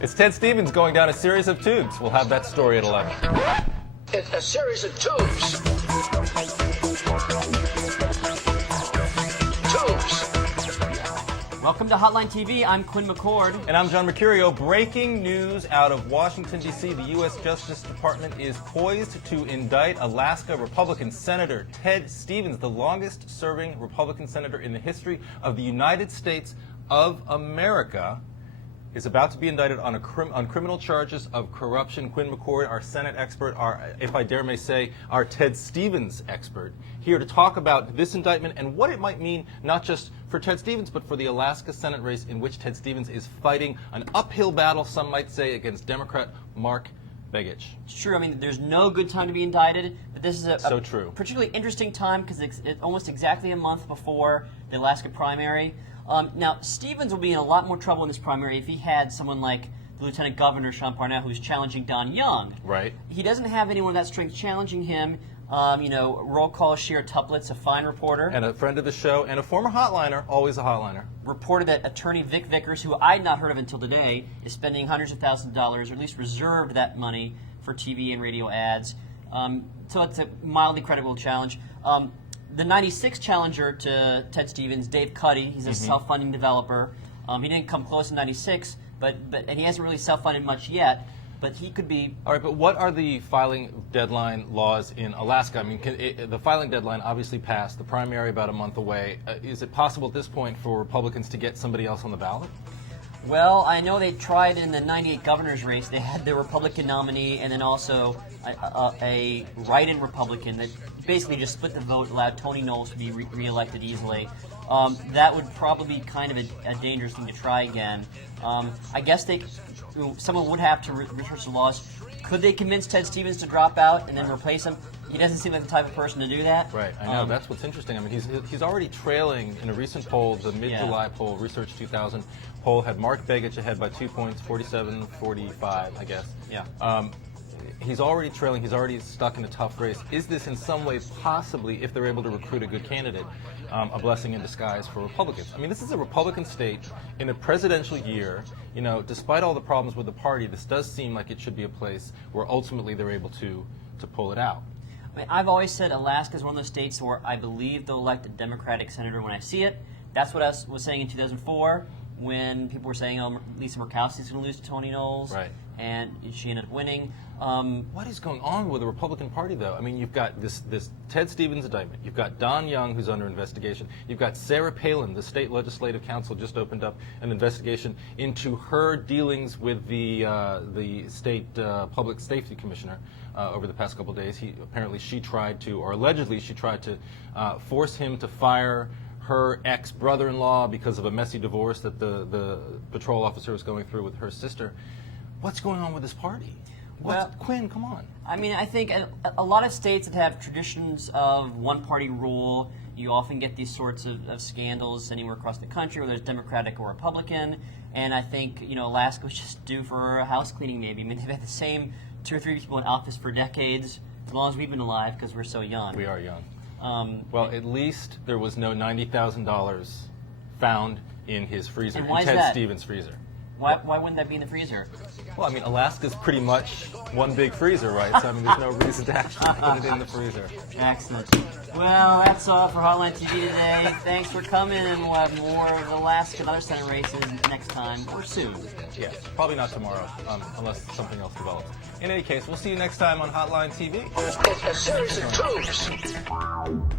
It's Ted Stevens going down a series of tubes. We'll have that story at 11. It's a series of tubes. Welcome to Hotline TV. I'm Quinn McCord. And I'm John Mercurio. Breaking news out of Washington, D.C. The U.S. Justice Department is poised to indict Alaska Republican Senator Ted Stevens, the longest-serving Republican senator in the history of the United States of America, is about to be indicted on criminal charges of corruption. Quinn McCord, our Senate expert, if I dare may say, our Ted Stevens expert, here to talk about this indictment and what it might mean not just for Ted Stevens, but for the Alaska Senate race in which Ted Stevens is fighting an uphill battle, some might say, against Democrat Mark Begich. It's true. I mean, there's no good time to be indicted, but this is a particularly interesting time because it's almost exactly a month before the Alaska primary. Now, Stevens will be in a lot more trouble in this primary if he had someone like the Lieutenant Governor, Sean Parnell, who's challenging Don Young. Right. He doesn't have anyone of that strength challenging him. Roll call Shira Tuplitz, a fine reporter. And a friend of the show, and a former hotliner, always a hotliner. Reported that attorney Vic Vickers, who I had not heard of until today, is spending hundreds of thousands of dollars, or at least reserved that money for TV and radio ads. So it's a mildly credible challenge. The 96 challenger to Ted Stevens, Dave Cuddy, he's a self-funding developer. He didn't come close in 96, and he hasn't really self-funded much yet. But he could be. All right, but what are the filing deadline laws in Alaska? I mean, the filing deadline obviously passed, the primary about a month away. Is it possible at this point for Republicans to get somebody else on the ballot? Well, I know they tried in the 98 governor's race. They had the Republican nominee and then also a write-in Republican that basically just split the vote, allowed Tony Knowles to be re-elected easily. That would probably be kind of a dangerous thing to try again. I guess someone would have to research the laws. Could they convince Ted Stevens to drop out and then replace him? He doesn't seem like the type of person to do that. Right, I know. That's what's interesting. I mean, he's already trailing in a recent poll, the mid-July poll, Research 2000 poll, had Mark Begich ahead by 2 points, 47-45, I guess. Yeah. He's already trailing. He's already stuck in a tough race. Is this in some way possibly, if they're able to recruit a good candidate, a blessing in disguise for Republicans? I mean, this is a Republican state in a presidential year. You know, despite all the problems with the party, this does seem like it should be a place where ultimately they're able to pull it out. I mean, I've always said Alaska is one of those states where I believe they'll elect a Democratic senator when I see it. That's what I was saying in 2004 when people were saying, oh, Lisa Murkowski's going to lose to Tony Knowles. Right. And she ended up winning. What is going on with the Republican Party, though? I mean, you've got this Ted Stevens indictment. You've got Don Young, who's under investigation. You've got Sarah Palin. The state legislative council just opened up an investigation into her dealings with the state public safety commissioner over the past couple of days. Apparently she tried to, or allegedly she tried to, force him to fire her ex-brother-in-law because of a messy divorce that the patrol officer was going through with her sister. What's going on with this party? Quinn, come on. I mean, I think a lot of states that have traditions of one-party rule, you often get these sorts of scandals anywhere across the country, whether it's Democratic or Republican. And I think, Alaska was just due for a house cleaning maybe. I mean, they've had the same 2 or 3 people in office for decades, as long as we've been alive, because we're so young. We are young. Well, at least there was no $90,000 found in his freezer, in Ted Stevens' freezer. Why wouldn't that be in the freezer? Well, I mean, Alaska's pretty much one big freezer, right? So, I mean, there's no reason to actually put it in the freezer. Excellent. Well, that's all for Hotline TV today. Thanks for coming, and we'll have more of Alaska and other Senate races next time, or soon. Yes, probably not tomorrow, unless something else develops. In any case, we'll see you next time on Hotline TV. It's a series of tubes.